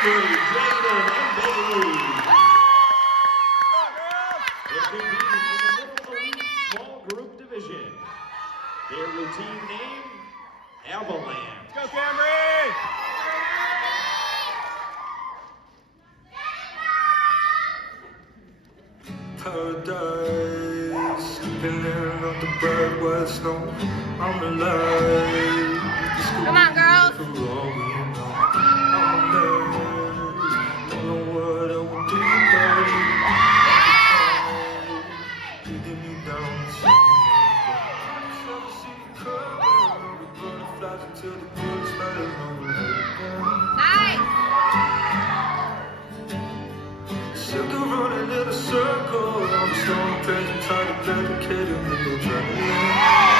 Henry, Jaden, and Bailey. They're competing in the Middle Elite Small Group Division. Their routine name, Avalanche. Let's go, Camry! Paradise, spinning on the bright white snow. I'm alive. Come on, girls. For all we know, I'm alive. Don't know what I would do without you. Leading me down the the butterflies until the bullets fly over. Nice. Circle running in a circle. I'm so crazy, trying to replicate it with no trying.